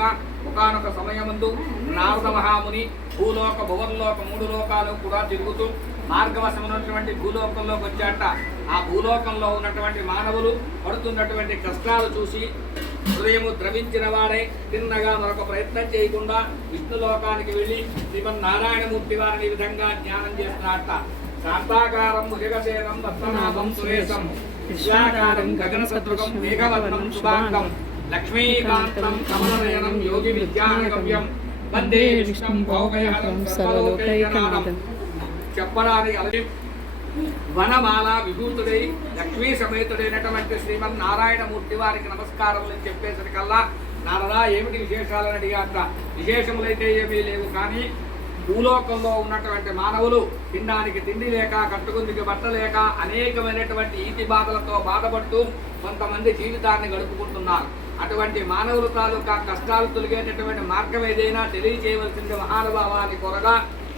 చెప్పినట్లుగా ఒకనొక సమయమందు నారద మహాముని భూలోక భువన్లోక మూడు లోకాలు కూడా తిరుగుతూ మార్గవశమైనటువంటి భూలోకంలోకి వచ్చాట. ఆ భూలోకంలో ఉన్నటువంటి మానవులు పడుతున్నటువంటి కష్టాలు చూసి హృదయము ద్రవించిన వాడే తిన్నగా మరొక ప్రయత్నం చేయకుండా విష్ణు లోకానికి వెళ్ళి శ్రీమన్నారాయణమూర్తి వారిని ఈ విధంగా ధ్యానం చేస్తున్నట్ట శాంతాకారం భుజగసేనం రత్ననాభం సురేశం విశ్వాకారం గగన సత్వకం మేఘవర్ణం శుభాంగం లక్ష్మీకాంతం కమలనయనం యోగి విద్యానగమ్యం వందే విష్ణుం భోగయహరం సర్వలోకైకనాథం చెప్పడానికి అలసి వనమాల విభూతుడై లక్ష్మీ సమేతుడైనటువంటి శ్రీమన్నారాయణమూర్తి వారికి నమస్కారములు అని చెప్పేసరికల్లా నారదా ఏమిటి విశేషాలని అడిగాక విశేషములైతే ఏమీ లేవు కానీ భూలోకంలో ఉన్నటువంటి మానవులు తినడానికి తిండి లేక కట్టుకుందికి బట్ట లేక అనేకమైనటువంటి ఈతి బాధలతో బాధపడుతూ కొంతమంది జీవితాన్ని గడుపుకుంటున్నారు. అటువంటి మానవుల తాలూకా కష్టాలు తొలగేటటువంటి మార్గం ఏదైనా తెలియజేయవలసింది మహానుభావాన్ని కొరగా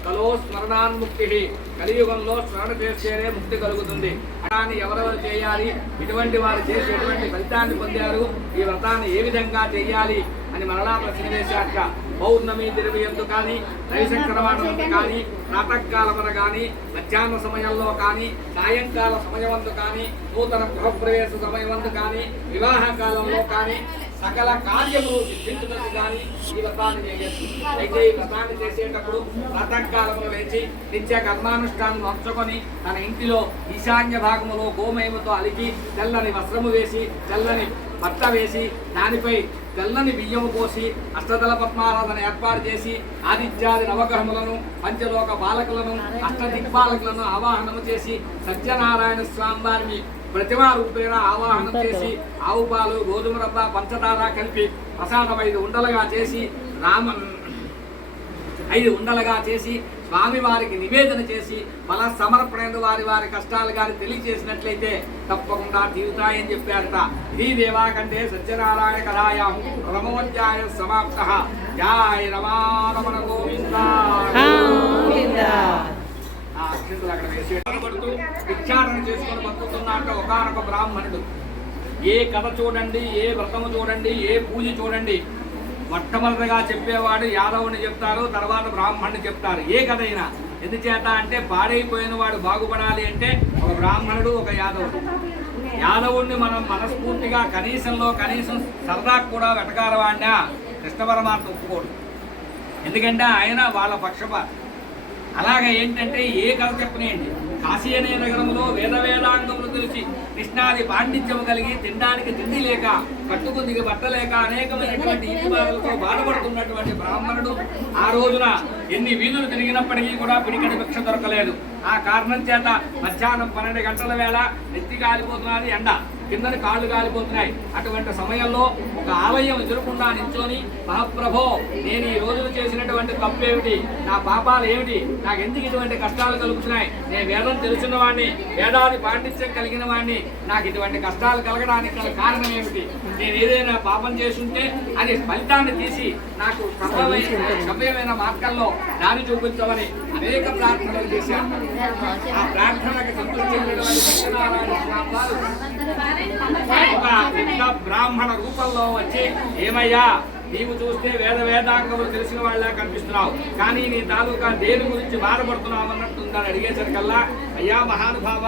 కలో స్మరణాన్ముక్తి కలియుగంలో స్మరణ చేస్తేనే ముక్తి కలుగుతుంది. వ్రతాన్ని ఎవరెవరు చేయాలి? ఇటువంటి వారు చేసి ఎటువంటి ఫలితాన్ని పొందారు. ఈ వ్రతాన్ని ఏ విధంగా చేయాలి అని మరలా ప్రశ్న వేశాక పౌర్ణమి తిరుమయందు కానీ రవిశంకరవాణందు కానీ ప్రాతకాలమున కానీ మధ్యాహ్న సమయంలో కానీ సాయంకాల సమయమందు కానీ నూతన గృహప్రవేశ సమయమందు కానీ వివాహ కాలంలో కానీ సకల కార్యములు సిద్ధించుటకు కానీ ఈ వ్రతాన్ని చేయొచ్చు అయితే ఈ వ్రతాన్ని చేసేటప్పుడు ప్రాతకాలంలో వేచి నిత్య కర్మానుష్ఠానం మార్చుకొని తన ఇంటిలో ఈశాన్య భాగములో గోమయముతో అలికి తెల్లని వస్త్రము వేసి తెల్లని పట్ట వేసి దానిపై తెల్లని బియ్యము పోసి అష్టదళ పద్మారాధన ఏర్పాటు చేసి ఆదిత్యాది నవగ్రహములను పంచలోక బాలకులను అష్టదిక్పాలకులను ఆవాహనము చేసి సత్యనారాయణ స్వామి వారిని ప్రతిమా రూపేణ ఆవాహనం చేసి ఆవు పాలు గోధుమ రవ్వ పంచదార కలిపి ప్రసాదం ఐదు ఉండలుగా చేసి రామ ఐదు ఉండలుగా చేసి స్వామి వారికి నివేదన చేసి ఫల సమర్పణ వారి వారి కష్టాలు కానీ తెలియజేసినట్లయితే తప్పకుండా తీరుతాయని చెప్పారట. ఈ దేవా కంటే సత్యనారాయణ కథాయాం రమోధ్యాయ సమాప్త. జాయ్ రమారమణ గోవింద. ఆ అక్కడ వేసి పడుతూ చేసుకొని బతుకుతున్నట్ట ఒకనొక బ్రాహ్మణుడు. ఏ కథ చూడండి ఏ వ్రతము చూడండి ఏ పూజ చూడండి మొట్టమొదటిగా చెప్పేవాడు యాదవుని చెప్తారు తర్వాత బ్రాహ్మణుని చెప్తారు. ఏ కథ అయినా. ఎందుచేత అంటే పాడైపోయిన వాడు బాగుపడాలి అంటే ఒక బ్రాహ్మణుడు ఒక యాదవుడు. యాదవుణ్ణి మనం మనస్ఫూర్తిగా కనీసంలో కనీసం సరదా కూడా వెటకారవాడినా కృష్ణ పరమాత్మ ఒప్పుకోడు. ఎందుకంటే ఆయన వాళ్ళ పక్షపాతం. అలాగే ఏంటంటే ఏ కథ చెప్పనేయండి. కాశీ అనే నగరంలో వేద వేదాంగములు తెలిసి కృష్ణాది పాండిత్యము కలిగి తినడానికి తిండి లేక కట్టుకుందికి బట్ట లేక అనేకమైనటువంటి ఇంటి బాధలతో బాధపడుతున్నటువంటి బ్రాహ్మణుడు ఆ రోజున ఎన్ని వీధులు తిరిగినప్పటికీ కూడా పిడికడి భిక్ష దొరకలేదు. ఆ కారణం చేత మధ్యాహ్నం పన్నెండు గంటల వేళ నెత్తి కాలిపోతున్నది ఎండ. కిందని కాళ్ళు కాలిపోతున్నాయి. అటువంటి సమయంలో ఒక ఆలయం ఎదురకుండా నించొని మహాప్రభో నేను ఈ రోజున చేసినటువంటి తప్పు ఏమిటి నా పాపాలు ఏమిటి? నాకు ఎందుకు ఇటువంటి కష్టాలు కలుగుతున్నాయి? నేను వేదం తెలుసున్న వాడిని వేదాది పాండిత్యం కలిగిన వాడిని నాకు ఇటువంటి కష్టాలు కలగడానికి కారణం ఏమిటి? నేను ఏదైనా పాపం చేసుంటే అది ఫలితాన్ని తీసి నాకు సవ్యమైన సవ్యమైన మార్గంలో దారి చూపించమని అనేక ప్రార్థనలు చేశాను. ఆ ప్రార్థనకు సంతృప్తి ఒక బ్రాహ్మణ రూపంలో వచ్చి ఏమయ్యా నీవు చూస్తే వేద వేదాంగములు తెలిసిన వాళ్ళ కనిపిస్తున్నావు. కానీ నీ తాలూకా దేని గురించి బాధపడుతున్నావు అన్నట్టుందని అడిగేసరికల్లా అయ్యా మహానుభావ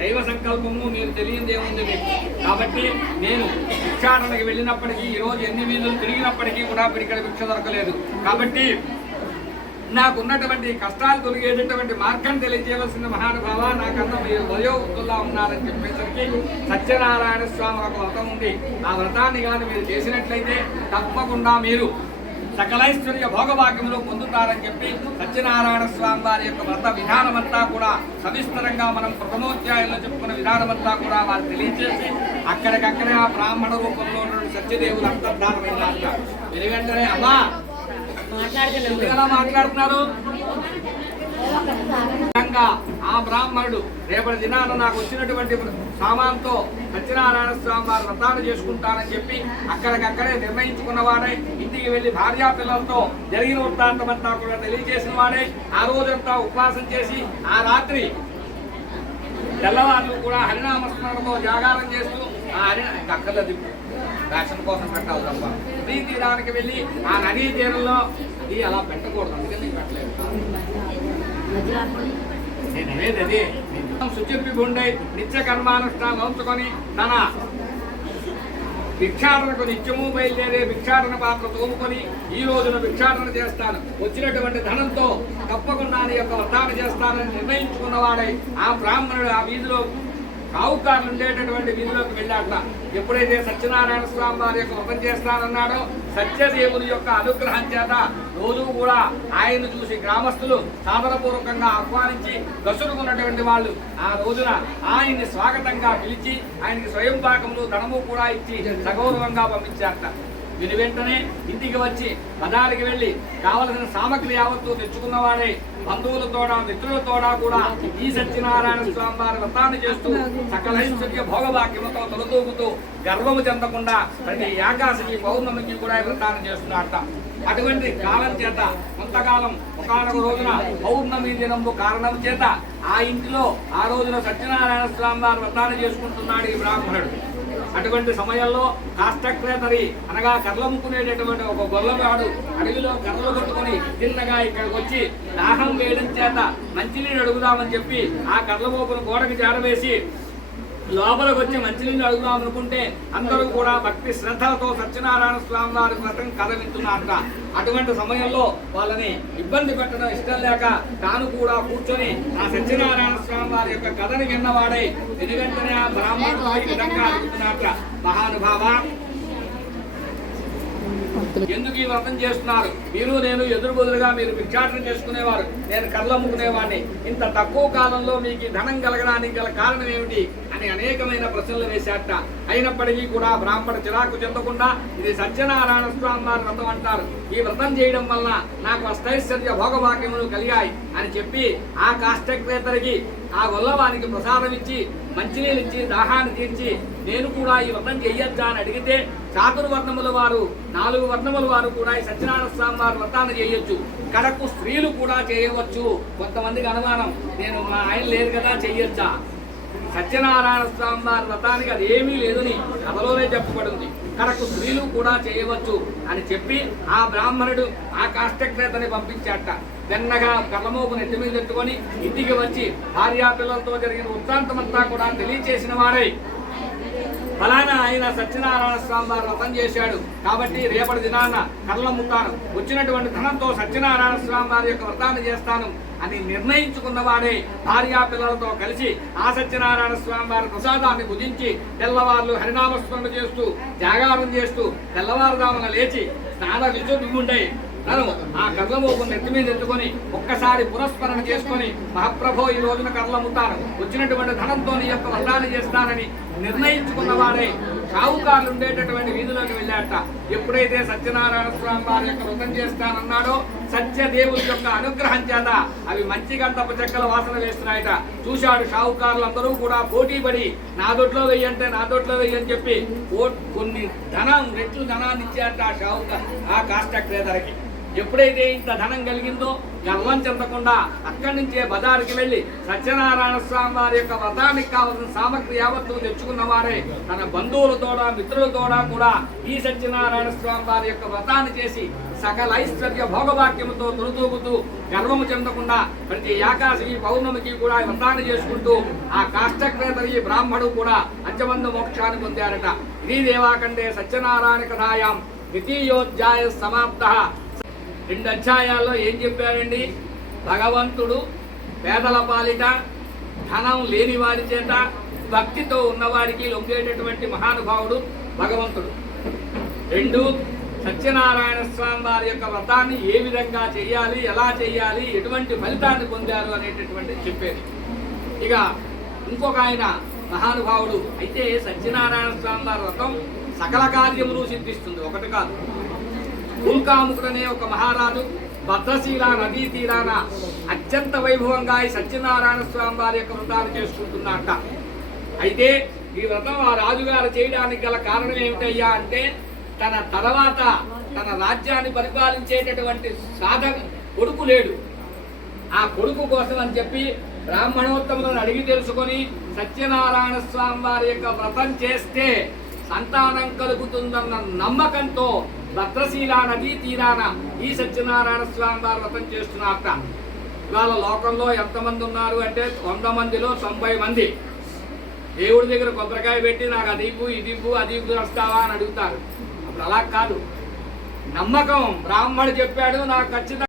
దైవ సంకల్పము మీరు తెలియదు ఉంది మీకు. కాబట్టి నేను భిక్షాటనకి వెళ్ళినప్పటికీ ఈ రోజు ఎన్ని వీధులు తిరిగినప్పటికీ కూడా ఇక్కడ భిక్ష దొరకలేదు. కాబట్టి నాకు ఉన్నటువంటి కష్టాలు తొలగేటటువంటి మార్గం తెలియజేయవలసిన మహానుభావ నాకన్నా మీరు వయోవృత్తుల్లా ఉన్నారని చెప్పేసరికి సత్యనారాయణ స్వామి ఒక వ్రతం ఉంది. ఆ వ్రతాన్ని కానీ మీరు చేసినట్లయితే తప్పకుండా మీరు సకలైశ్వర్య భోగభాగ్యములు పొందుతారని చెప్పి సత్యనారాయణ స్వామి వారి యొక్క వ్రత విధానమంతా కూడా సవిస్తరంగా మనం ప్రథమోధ్యాయంలో చెప్పుకున్న విధానమంతా కూడా వారు తెలియజేసి అక్కడికక్కడే ఆ బ్రాహ్మణ రూపంలో ఉన్నటువంటి సత్యదేవులు అంతర్ధానమైన మీరు వెంటనే అమ్మా ఎందుకు మాట్లాడుతున్నారు? ఆ బ్రాహ్మణుడు రేపటి దినాన నాకు వచ్చినటువంటి సామాన్తో సత్యనారాయణ స్వామి వారు వ్రతాలు చేసుకుంటానని చెప్పి అక్కడికక్కడే నిర్ణయించుకున్నవాడే ఇంటికి వెళ్ళి భార్యా పిల్లలతో జరిగిన వృత్తాంతమంతా కూడా తెలియజేసిన వాడే ఆ రోజంతా ఉపవాసం చేసి ఆ రాత్రి తెల్లవారులు కూడా హరినామస్మరణతో జాగారం చేస్తూ ఆ హరి దిప్పు రేషన్ కోసం పెట్టాలి తప్ప. నదీ తీరానికి వెళ్ళి ఆ నదీ తీరంలో అది అలా పెట్టకూడదు అందుకని నేను పెట్టలేదు. నేను అనేది గుండై నిత్య తన భిక్షాటనకు నిత్యము బయలుదేరే భిక్షాటన పాత్ర తోముకొని ఈ రోజున భిక్షాటన చేస్తాను. వచ్చినటువంటి ధనంతో తప్పకుండా యొక్క వ్రతాన్ని చేస్తానని నిర్ణయించుకున్నవాడై ఆ బ్రాహ్మణుడు ఆ వీధిలో కావుకారులు ఉండేటటువంటి వీధిలోకి వెళ్ళాట ఎప్పుడైతే సత్యనారాయణ స్వామి వారి యొక్క ఉపం చేస్తానన్నాడో సత్యదేవుని యొక్క అనుగ్రహం చేత రోజు కూడా ఆయన్ను చూసి గ్రామస్తులు సాధనపూర్వకంగా ఆహ్వానించి గసురుకున్నటువంటి వాళ్ళు ఆ రోజున ఆయన్ని స్వాగతంగా పిలిచి ఆయనకి స్వయం పాకములు ధనము కూడా ఇచ్చి సగౌరవంగా పంపించారట. విని వెంటనే ఇంటికి వచ్చి బజారుకి వెళ్ళి కావలసిన సామగ్రి యావత్తు తెచ్చుకున్నవాడే బంధువులతోడా మిత్రులతోడ కూడా ఈ సత్యనారాయణ స్వామి వారి వ్రతాన్ని చేస్తూ సకలైశ్వర్య భోగవాక్యముతో తొలతూగుతూ గర్వము చెందకుండా ప్రతి ఏకాశకి పౌర్ణమికి కూడా వ్రతాన్ని చేస్తున్నారట. అటువంటి కాలం చేత కొంతకాలం ఒకనొక రోజున పౌర్ణమి దినంబు కారణం చేత ఆ ఇంటిలో ఆ రోజున సత్యనారాయణ స్వామి వారి వ్రతాన్ని చేసుకుంటున్నాడు ఈ బ్రాహ్మణుడు. అటువంటి సమయంలో కాష్టక్రేతరి అనగా కర్లముకునేటటువంటి ఒక గొల్లవాడు అడవిలో కర్రలు కొట్టుకొని తిన్నగా ఇక్కడికి వచ్చి దాహం వేయడం చేత మంచినీళ్ళు అడుగుదామని చెప్పి ఆ కర్లమోపును గోడకి జాడవేసి లోపలికి వచ్చి మంచినీళ్ళు అడుగుదాం అనుకుంటే అందరూ కూడా భక్తి శ్రద్ధలతో సత్యనారాయణ స్వామి వారి వ్రతం కథ అటువంటి సమయంలో వాళ్ళని ఇబ్బంది పెట్టడం ఇష్టం లేక తాను కూడా కూర్చొని ఆ సత్యనారాయణ స్వామి వారి యొక్క కథని విన్నవాడే ఎందుకంటే వెంటనే ఆ బ్రాహ్మణుడు ఈ విధంగా అడుగుతున్నారట. మహానుభావ ఎందుకు ఈ వ్రతం చేస్తున్నారు? మీరు నేను ఎదురు బదులుగా మీరు భిక్షాటన చేసుకునేవారు. నేను కళ్ళమ్ముకునేవాడిని ఇంత తక్కువ కాలంలో మీకు ధనం కలగడానికి గల కారణం ఏమిటి అని అనేకమైన ప్రశ్నలు వేశాట అయినప్పటికీ కూడా బ్రాహ్మణ చిరాకు చెందకుండా ఇది సత్యనారాయణ స్వామి వ్రతం అంటారు. ఈ వ్రతం చేయడం వలన నాకు అస్థైశ్వర్య భోగభాగ్యములు కలిగాయి అని చెప్పి ఆ కాష్టక్రేతరికి ఆ గొల్లవానికి ప్రసాదం ఇచ్చి మంచినీళ్ళు ఇచ్చి దాహాన్ని తీర్చి నేను కూడా ఈ వ్రతం చెయ్యొచ్చా అని అడిగితే చాతుర్వర్ణముల వారు నాలుగు వర్ణముల వారు కూడా ఈ సత్యనారాయణ స్వామి వారి వ్రతాన్ని చేయొచ్చు కడకు స్త్రీలు కూడా చేయవచ్చు. కొంతమందికి అనుమానం నేను మా ఆయన లేరు కదా చెయ్యొచ్చా? సత్యనారాయణ స్వామి వారి వ్రతానికి అది ఏమీ లేదని కథలోనే చెప్పబడింది. తనకు స్త్రీలు కూడా చేయవచ్చు అని చెప్పి ఆ బ్రాహ్మణుడు ఆ కాష్టక్రేతని పంపించాట వెన్నగా కళ్ళమోపు నెత్తి మీద పెట్టుకొని ఇంటికి వచ్చి భార్యా పిల్లలతో జరిగిన వృత్తాంతమంతా కూడా తెలియచేసిన వారై. ఫలానా ఆయన సత్యనారాయణ స్వామి వారు వ్రతం చేశాడు. కాబట్టి రేపటి దినాన కళ్ళమ్ముతాను వచ్చినటువంటి ధనంతో సత్యనారాయణ స్వామి వారి యొక్క వ్రతాన్ని చేస్తాను అని నిర్ణయించుకున్నవాడే భార్యా పిల్లలతో కలిసి ఆ సత్యనారాయణ స్వామి వారి ప్రసాదాన్ని భుజించి తెల్లవారులు హరినామస్మరణ చేస్తూ జాగారం చేస్తూ తెల్లవారుదామున లేచి స్నాన విజుండై తను ఆ కర్లమోపు నెత్తి మీద ఎత్తుకొని ఒక్కసారి పురస్మరణ చేసుకొని మహాప్రభో ఈ రోజున కర్లముతాను వచ్చినటువంటి ధనంతో నీ యొక్క వ్రతాన్ని చేస్తానని నిర్ణయించుకున్న వాడే షావుకారులు ఉండేటటువంటి వీధిలోకి వెళ్ళాట ఎప్పుడైతే సత్యనారాయణ స్వామి వారి యొక్క వ్రతం చేస్తానన్నాడో సత్యదేవుడి యొక్క అనుగ్రహం చేత అవి మంచి గంటపు చెక్కల వాసన వేస్తున్నాయట. చూశాడు షావుకారులందరూ కూడా పోటీ పడి నా దొడ్లో వెయ్యంటే నా దొడ్లో వెయ్యని చెప్పి ఓ- కొన్ని ధనం రెట్లు ధనాన్ని ఇచ్చారట ఆ షావుకార్ ఆ కాష్టక్రేతరకి ఎప్పుడైతే ఇంత ధనం కలిగిందో గర్వం చెందకుండా అక్కడి నుంచే బజారుకి వెళ్ళి సత్యనారాయణ స్వామి వారి యొక్క వ్రతానికి కావలసిన సామగ్రి యావత్తు తెచ్చుకున్న వారే తన బంధువులతోడా మిత్రులతోడా కూడా ఈ సత్యనారాయణ స్వామి వారి యొక్క వ్రతాన్ని చేసి సకల ఐశ్వర్య భోగవాక్యముతో తొలుతూగుతూ గర్వము చెందకుండా ప్రతి ఏకాశి పౌర్ణమికి కూడా వ్రతాన్ని చేసుకుంటూ ఆ కాష్టక్రేతరి బ్రాహ్మడు కూడా అంచబంధ మోక్షాన్ని పొందారట. ఇది దేవాకండే సత్యనారాయణ కథాయాం ద్వితీయోధ్యాయ సమాప్త. రెండు అధ్యాయాల్లో ఏం చెప్పారండి? భగవంతుడు పేదల పాలిట ధనం లేని వారి చేత భక్తితో ఉన్నవారికి లొంగేటటువంటి మహానుభావుడు భగవంతుడు. రెండు సత్యనారాయణ స్వామి వారి యొక్క వ్రతాన్ని ఏ విధంగా చేయాలి ఎలా చేయాలి ఎటువంటి ఫలితాన్ని పొందారు అనేటటువంటి చెప్పేది. ఇక ఇంకొక ఆయన మహానుభావుడు అయితే సత్యనారాయణ స్వామి వారి వ్రతం సకల కార్యములు సిద్ధిస్తుంది. ఒకటి కాదు. ఉల్కాముకుడనే ఒక మహారాజు భద్రశీల నదీ తీరాన అత్యంత వైభవంగా ఈ సత్యనారాయణ స్వామి వారి యొక్క వ్రతాన్ని చేసుకుంటున్నట్ట అయితే ఈ వ్రతం ఆ రాజుగారు చేయడానికి గల కారణం ఏమిటయ్యా అంటే తన తర్వాత తన రాజ్యాన్ని పరిపాలించేటటువంటి సాధక కొడుకు లేడు. ఆ కొడుకు కోసం అని చెప్పి బ్రాహ్మణోత్తములను అడిగి తెలుసుకొని సత్యనారాయణ స్వామి వారి యొక్క వ్రతం చేస్తే సంతానం కలుగుతుందన్న నమ్మకంతో భద్రశీల నదీ తీరాన ఈ సత్యనారాయణ స్వామి వారు వ్రతం చేస్తున్నారట ఇవాళ లోకంలో ఎంతమంది ఉన్నారు అంటే వంద మందిలో తొంభై మంది. దేవుడి దగ్గర కొబ్బరికాయ పెట్టి నాకు అది ఇవ్వు ఇది ఇవ్వు అది ఇవ్వు వస్తావా అని అడుగుతారు. అప్పుడు అలా కాదు. నమ్మకం బ్రాహ్మడు చెప్పాడు నాకు ఖచ్చితంగా